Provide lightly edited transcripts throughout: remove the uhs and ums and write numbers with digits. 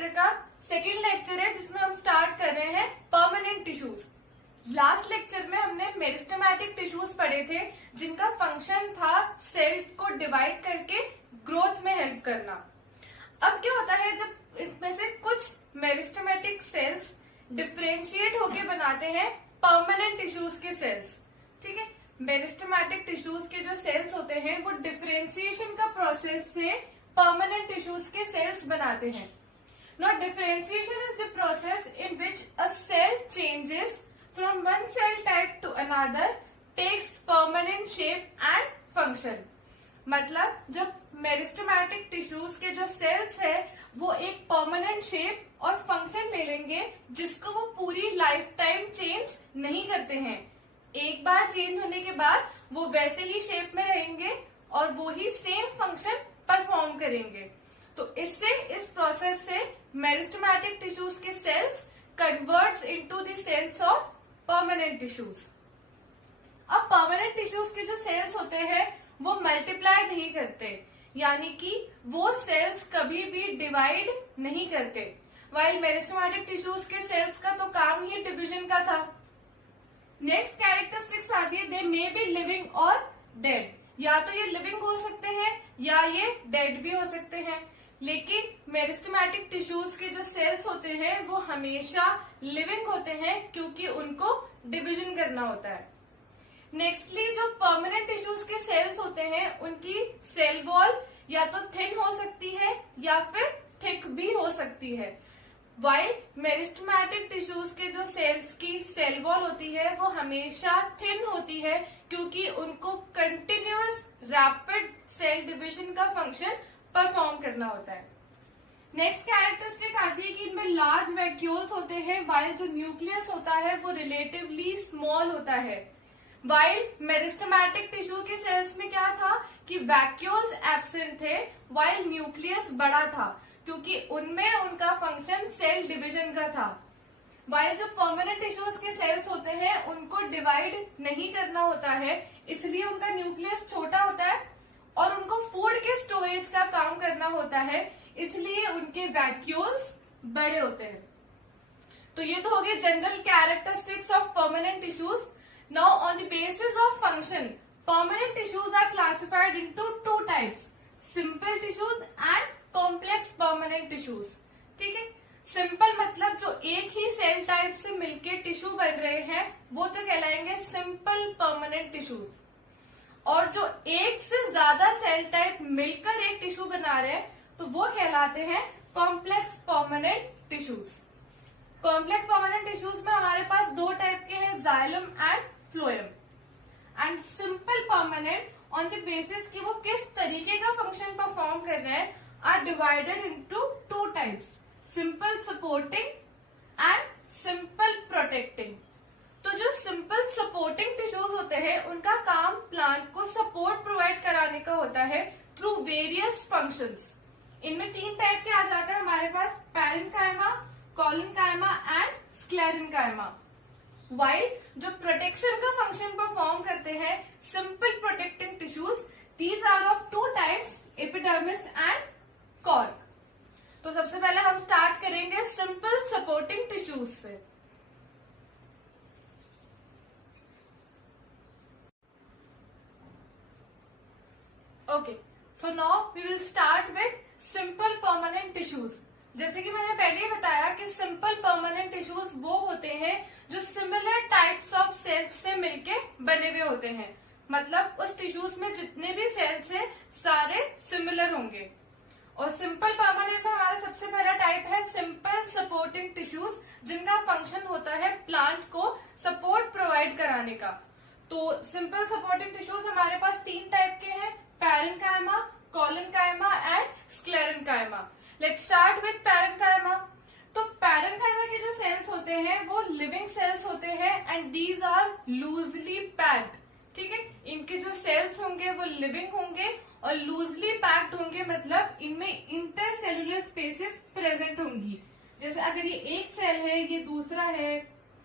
Chapter का second lecture है जिसमें हम स्टार्ट कर रहे हैं परमानेंट टिश्यूज। लास्ट लेक्चर में हमने मेरिस्टेमेटिक टिश्यूज पढ़े थे जिनका फंक्शन था सेल को डिवाइड करके ग्रोथ में हेल्प करना। अब क्या होता है जब इसमें से कुछ मेरिस्टेमेटिक सेल्स डिफरेंशिएट होके बनाते हैं परमानेंट टिश्यूज के सेल्स। ठीक है, मेरिस्टेमेटिक टिश्यूज के जो सेल्स होते हैं वो डिफरेंशिएशन का प्रोसेस से परमानेंट टिश्यूज के सेल्स बनाते हैं। Now differentiation is the process in which a cell changes from one cell type to another, takes permanent shape and function। मतलब जब मेरिस्टेमेटिक टिश्यूज के जो सेल्स है वो एक परमानेंट शेप और फंक्शन ले लेंगे जिसको वो पूरी लाइफ टाइम चेंज नहीं करते हैं। एक बार चेंज होने के बाद वो वैसे ही शेप में रहेंगे और वो ही सेम फंक्शन परफॉर्म करेंगे। तो इससे इस प्रोसेस से मेरिस्टेमेटिक टिश्यूज के cells converts into the cells of permanent tissues. अब परमानेंट टिश्यूज के जो सेल्स होते हैं वो मल्टीप्लाई नहीं करते, यानी कि वो सेल्स कभी भी डिवाइड नहीं करते। वाइल मेरिस्टेमेटिक टिश्यूज के सेल्स का तो काम ही डिवीजन का था। नेक्स्ट कैरेक्टरिस्टिक्स आती है, दे मे बी लिविंग और डेड। या तो ये लिविंग हो सकते हैं या ये डेड भी हो सकते हैं, लेकिन मेरिस्टेमेटिक टिश्यूज के जो सेल्स होते हैं वो हमेशा लिविंग होते हैं क्योंकि उनको डिवीजन करना होता है। नेक्स्टली जो परमानेंट टिश्यूज के सेल्स होते हैं उनकी सेल वॉल या तो थिन हो सकती है या फिर थिक भी हो सकती है। वाइल मेरिस्टेमेटिक टिश्यूज के जो सेल्स की सेल वॉल होती है वो हमेशा थिन होती है क्योंकि उनको कंटिन्यूअस रैपिड सेल डिवीजन का फंक्शन परफॉर्म करना होता है। नेक्स्ट कैरेक्टरिस्टिक आती है कि इनमें लार्ज वैक्यूल्स होते हैं वाइल जो न्यूक्लियस होता है वो रिलेटिवली स्मॉल होता है। वाइल मेरिस्टेमेटिक टिश्यू के सेल्स में क्या था कि वैक्यूल्स एब्सेंट थे वाइल न्यूक्लियस बड़ा था क्योंकि उनमें उनका फंक्शन सेल डिवीजन का था। वाइल जो परमानेंट टिश्यूज के सेल्स होते हैं उनको डिवाइड नहीं करना होता है, इसलिए उनका न्यूक्लियस छोटा होता है और उनको फूड के स्टोरेज का काम करना होता है, इसलिए उनके वैक्यूल्स बड़े होते हैं। तो ये तो हो गए general characteristics of permanent tissues. Now on the basis of function permanent tissues are classified into two types, simple tissues and complex permanent tissues. ठीक है, सिंपल मतलब जो एक ही सेल टाइप से मिलके टिश्यू बन रहे हैं वो तो कहलाएंगे सिंपल परमानेंट टिश्यूज, और जो एक से ज्यादा सेल टाइप मिलकर एक टिश्यू बना रहे हैं तो वो कहलाते हैं complex permanent tissues. Complex permanent tissues में हमारे पास दो टाइप के हैं, xylem and phloem. And simple permanent on the basis कि वो किस तरीके का फंक्शन परफॉर्म कर रहे हैं are divided into two types, simple supporting and simple protecting. तो जो सिंपल सपोर्टिंग टिश्यूज होते हैं उनका काम प्लांट को सपोर्ट प्रोवाइड कराने का होता है थ्रू वेरियस फंक्शंस। इनमें तीन टाइप के आ जाते हैं हमारे पास, parenchyma, collenchyma and sclerenchyma. While जो प्रोटेक्शन का फंक्शन परफॉर्म करते हैं simple protecting tissues, these are of two types, epidermis and cork. तो सबसे पहले हम स्टार्ट करेंगे सिंपल सपोर्टिंग टिश्यूज से। Okay, so now we will start with simple permanent tissues. जैसे कि मैंने पहले ही बताया कि सिंपल परमानेंट टिश्यूज वो होते हैं जो सिमिलर टाइप्स ऑफ सेल्स से मिलके बने हुए होते हैं, मतलब उस टिश्यूज में जितने भी सेल्स हैं सारे सिमिलर होंगे। और सिंपल परमानेंट में हमारा सबसे पहला टाइप है सिंपल सपोर्टिंग टिश्यूज, जिनका फंक्शन होता है प्लांट को सपोर्ट प्रोवाइड कराने का। तो सिंपल सपोर्टिंग टिश्यूज हमारे पास तीन टाइप के हैं, parenchyma, collenchyma and sclerenchyma. Let's start with parenchyma. तो पैरेन्काइमा के जो सेल्स होते हैं वो लिविंग सेल्स होते हैं and these are loosely packed. ठीक है, इनके जो सेल्स होंगे वो लिविंग होंगे और लूजली पैक्ड होंगे, मतलब इनमें इंटरसेल्युलर स्पेसेस प्रेजेंट होंगी। जैसे अगर ये एक सेल है, ये दूसरा है,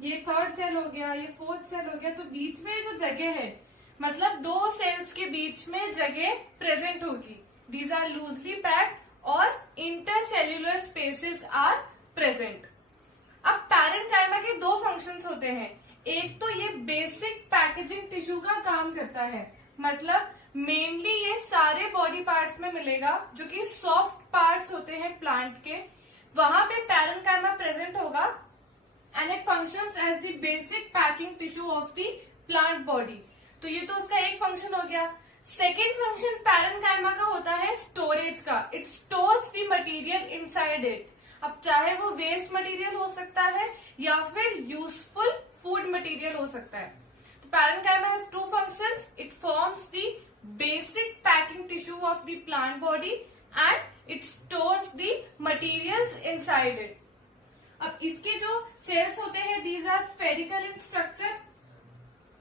ये थर्ड सेल हो गया, ये फोर्थ सेल हो गया, तो बीच में जो जगह है मतलब दो सेल्स के बीच में जगह प्रेजेंट होगी। दीज आर लूजली पैक्ड और इंटरसेल्यूलर स्पेसेस आर प्रेजेंट। अब पैरेन्काइमा के दो फंक्शंस होते हैं। एक तो ये बेसिक पैकेजिंग टिश्यू का काम करता है, मतलब मेनली ये सारे बॉडी पार्ट्स में मिलेगा जो कि सॉफ्ट पार्ट्स होते हैं प्लांट के, वहां पे पैरेन्काइमा प्रेजेंट होगा and it functions as the basic packing tissue of the plant body. तो ये तो उसका एक फंक्शन हो गया। सेकेंड फंक्शन पैरेन्काइमा का होता है स्टोरेज का। It stores the material inside it. अब चाहे वो वेस्ट मटेरियल हो सकता है या फिर यूजफुल फूड मटेरियल हो सकता है। तो parenchyma has two functions. It forms the basic packing tissue of the plant body and it stores the materials inside it. अब इसके जो सेल्स होते हैं, these are spherical in structure.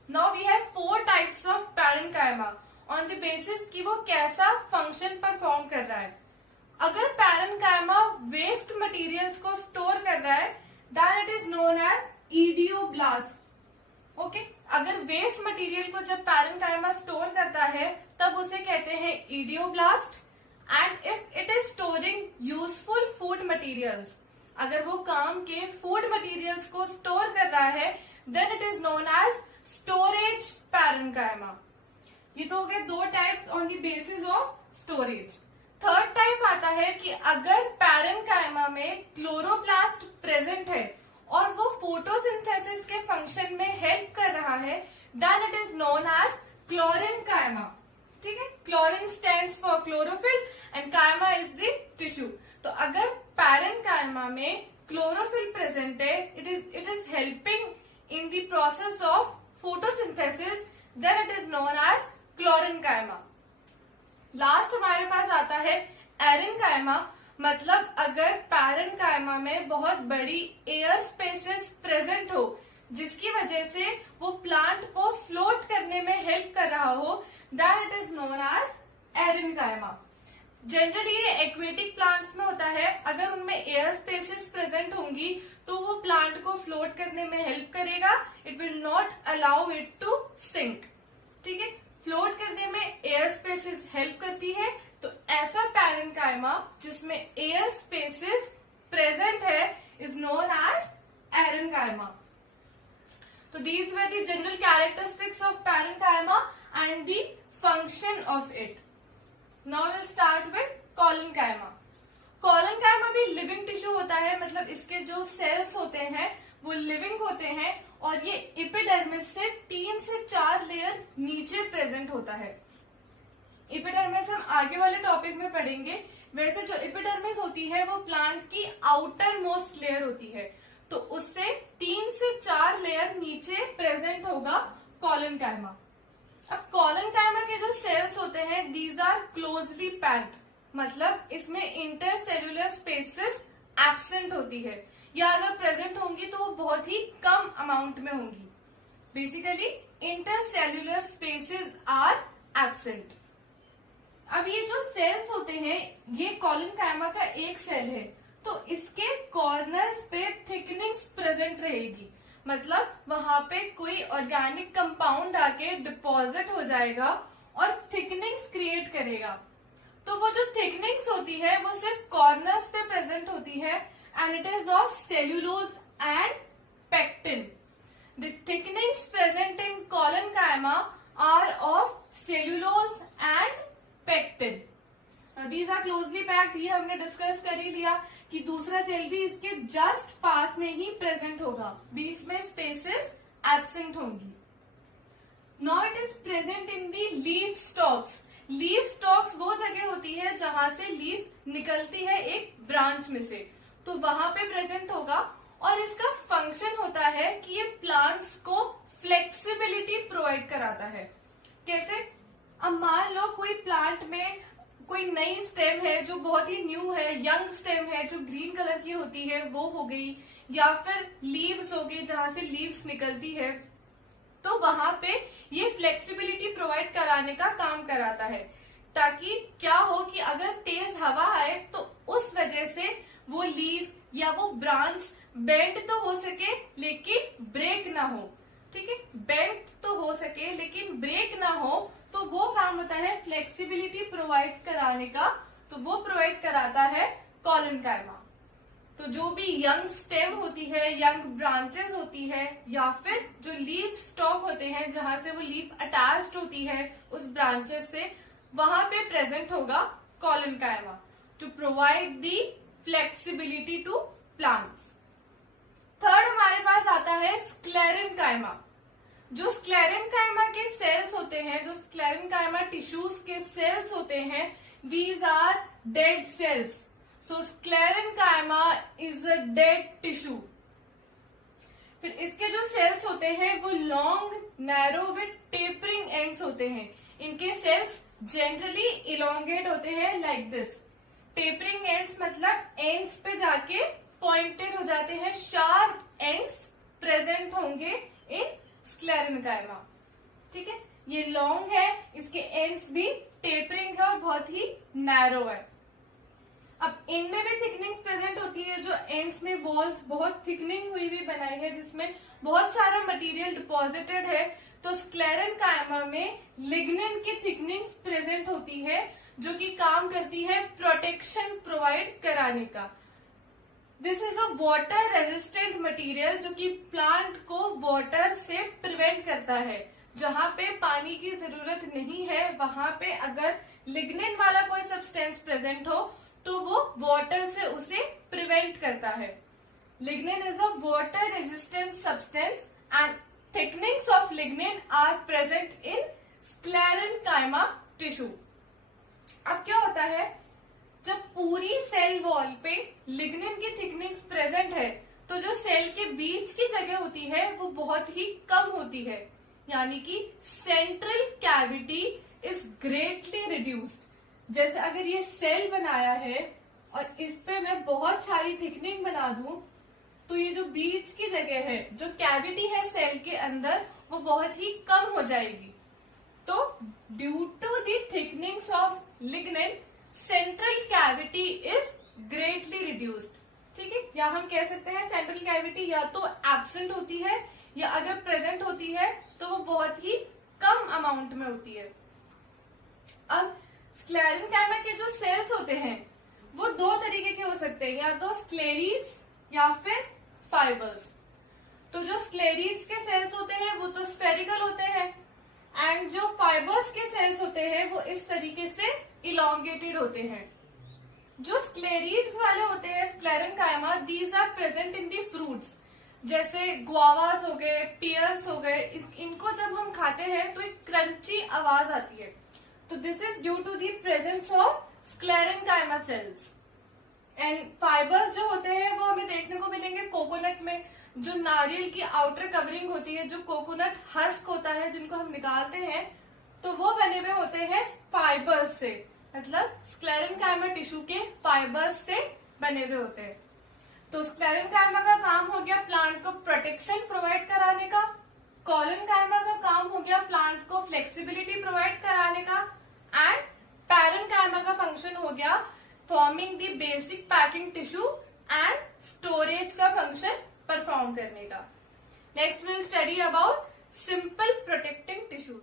Now we have 4 types of parenchyma on the basis कि वो कैसा function perform कर रहा है। अगर पैरेन्काइमा वेस्ट मटेरियल्स को स्टोर कर रहा है, then it is known as idioblast. Okay, अगर वेस्ट मटेरियल को जब पैरेन्काइमा स्टोर करता है तब उसे कहते हैं idioblast. And if it is storing useful food materials, अगर वो काम के फूड मटेरियल्स को स्टोर कर रहा है, then it is known as storage parenchyma. ये तो हो गए दो types on the basis of storage. Third type आता है कि अगर पैरेन्काइमा में क्लोरोप्लास्ट प्रेजेंट है और वो फोटोसिंथेसिस के फंक्शन में हेल्प कर रहा है, then it is known as chlorenchyma. ठीक है, chlorine stands for chlorophyll and chyma is the tissue. तो अगर पैरेन्काइमा में क्लोरोफिल प्रेजेंट है, it is helping in the process of photosynthesis, then it is known as chlorenchyma. Last हमारे पास आता है एरेन्काइमा। मतलब अगर पैरेन्काइमा में बहुत बड़ी एयर स्पेसेस प्रेजेंट हो जिसकी वजह से वो प्लांट को फ्लोट करने में हेल्प कर रहा हो, that it is known as aerenchyma. Generally ये एक्वेटिक प्लांट्स में होता है। अगर उनमें एयर स्पेसेस प्रेजेंट होंगी तो वो प्लांट को फ्लोट करने में हेल्प करेगा। It will not allow it to sink. ठीक है, फ्लोट करने में एयर स्पेसेस हेल्प करती है। तो ऐसा पैरेन्काइमा जिसमें एयर स्पेसेस प्रेजेंट है इज नोन एज एरेन्काइमा। तो these were the general characteristics of parenchyma and the function of it. Now will start with collenchyma. Collenchyma भी लिविंग टिश्यू होता है, मतलब इसके जो सेल्स होते हैं वो लिविंग होते हैं और ये एपिडर्मिस से 3 से 4 लेयर नीचे प्रेजेंट होता है। एपिडर्मिस हम आगे वाले टॉपिक में पढ़ेंगे। वैसे जो एपिडर्मिस होती है वो प्लांट की आउटर मोस्ट लेयर होती है, तो उससे 3 से 4 लेयर नीचे प्रेजेंट होगा कोलेन्काइमा। अब कोलेन्काइमा के जो सेल्स होते हैं, दीज आर क्लोजली पैक्ड, मतलब इसमें इंटरसेल्यूलर स्पेसेस एब्सेंट होती है, या अगर प्रेजेंट होंगी तो वो बहुत ही कम अमाउंट में होंगी। Basically intercellular spaces are absent. अब ये जो सेल्स होते हैं, ये कोलेन्काइमा का एक सेल है, तो इसके कॉर्नर्स पे थिकनिंग्स प्रेजेंट रहेगी, मतलब वहां पे कोई ऑर्गेनिक कंपाउंड आके डिपॉजिट हो जाएगा और थिकनिंग्स क्रिएट करेगा। तो वो जो थिकनिंग्स होती है वो सिर्फ कॉर्नर्स पे प्रेजेंट होती है and it is of cellulose and pectin. The thickenings present in collenchyma are of cellulose and pectin. These are closely packed. ये हमने डिस्कस कर ही लिया कि दूसरा सेल भी इसके जस्ट पास में ही प्रेजेंट होगा, बीच में स्पेसेस एब्सेंट होंगी। Now it is present in the leaf stocks. Leaf stocks वो जगह होती है जहां से लीफ निकलती है एक ब्रांच में से, तो वहां पे प्रेजेंट होगा। और इसका फंक्शन होता है कि ये प्लांट्स को फ्लेक्सिबिलिटी प्रोवाइड कराता है। कैसे? अब मान लो कोई प्लांट में कोई नई स्टेम है जो बहुत ही न्यू है, यंग स्टेम है जो ग्रीन कलर की होती है, वो हो गई, या फिर लीव्स हो गई जहां से लीव्स निकलती है, तो वहां पे ये फ्लेक्सिबिलिटी प्रोवाइड कराने का काम कराता है, ताकि क्या हो कि अगर तेज हवा आए तो उस वजह से वो लीव या वो ब्रांच बेंड तो हो सके लेकिन ब्रेक ना हो। ठीक है, बेंड तो हो सके लेकिन ब्रेक ना हो, तो वो काम होता है फ्लेक्सिबिलिटी प्रोवाइड कराने का। तो वो प्रोवाइड कराता है कॉलेनकाइमा। तो जो भी यंग स्टेम होती है, यंग ब्रांचेस होती है, या फिर जो लीफ स्टॉक होते हैं जहां से वो लीफ अटैच्ड होती है उस ब्रांचेस से, वहां पे प्रेजेंट होगा collenchyma to provide the flexibility to plants. Third हमारे पास आता है स्क्लेरेनकाइमा। जो स्क्लेरेनकाइमा के सेल्स होते हैं, जो स्क्लेरेनकाइमा टिश्यूज के सेल्स होते हैं, these are dead cells. So sclerenchyma is a dead tissue. फिर इसके जो सेल्स होते हैं वो long, narrow with tapering ends होते हैं। इनके सेल्स जनरली इलोंगेट होते हैं लाइक दिस। टेपरिंग एंड्स मतलब एंड्स पे जाके पॉइंटेड हो जाते हैं, शार्प एंड्स प्रेजेंट होंगे इन स्क्लेरेनकाइमा। ठीक है, ये लॉन्ग है, इसके एंड्स भी टेपरिंग है और बहुत ही नैरो है। अब इनमें भी थिकनिंग प्रेजेंट होती है, जो एंड्स में वॉल्स बहुत थिकनिंग हुई भी बनाई है जिसमें बहुत सारा मटेरियल डिपॉजिटेड है। तो स्क्लेरेनकाइमा में लिग्निन की थिकनिंग प्रेजेंट होती है जो कि काम करती है प्रोटेक्शन प्रोवाइड कराने का। This is a water resistant material जो कि प्लांट को वाटर से प्रिवेंट करता है। जहां पे पानी की जरूरत नहीं है वहां पे अगर लिग्निन वाला कोई सब्सटेंस प्रेजेंट हो तो वो वाटर से उसे प्रिवेंट करता है। Lignin is a water resistant substance and thickenings of lignin are present in sclerenchyma tissue. अब क्या होता है, जब पूरी सेल वॉल पे लिग्निन की थिकनिंग प्रेजेंट है तो जो सेल के बीच की जगह होती है वो बहुत ही कम होती है, यानी कि central cavity is greatly reduced. जैसे अगर ये सेल बनाया है और इस पे मैं बहुत सारी थिकनिंग बना दूं तो ये जो बीच की जगह है, जो कैविटी है सेल के अंदर, वो बहुत ही कम हो जाएगी। तो due to the thickenings of lignin central cavity is greatly reduced. ठीक है, या हम कह सकते हैं सेंट्रल कैविटी या तो एब्सेंट होती है या अगर प्रेजेंट होती है तो वो बहुत ही कम अमाउंट में होती है। अब स्क्लेरेनकाइमा के जो सेल्स होते हैं वो दो तरीके के हो सकते हैं, या तो स्क्लेरीड्स या फिर फाइबर्स। तो जो स्क्लेरीड्स के सेल्स होते हैं वो तो स्फेरिकल होते हैं एंड जो फाइबर्स के सेल्स होते हैं वो इस तरीके से इलोंगेटेड होते हैं। जो स्क्लेरीड्स वाले होते हैं sclerenchyma, these are present in the fruits, जैसे गुआवास हो गए, पियर्स हो गए। इनको जब हम खाते हैं तो एक क्रंची आवाज आती है। तो this is due to the presence of sclerenchyma cells. And fibres जो होते हैं वो हमें देखने को मिलेंगे कोकोनट में। जो नारियल की आउटर कवरिंग होती है, जो कोकोनट हस्क होता है जिनको हम निकालते हैं, तो वो बने हुए होते हैं फाइबर्स से, मतलब स्क्लेरेनकाइमा टिश्यू के फाइबर्स से बने हुए होते हैं। तो स्क्लेरेनकाइमा का काम हो गया प्लांट को प्रोटेक्शन प्रोवाइड कराने का, कॉलेनकाइमा का काम हो गया प्लांट को फ्लेक्सिबिलिटी प्रोवाइड कराने का, एंड पैरेनकाइमा का फंक्शन हो गया forming the basic packing tissue and storage का फंक्शन परफॉर्म करने का। Next will study about simple protecting tissues.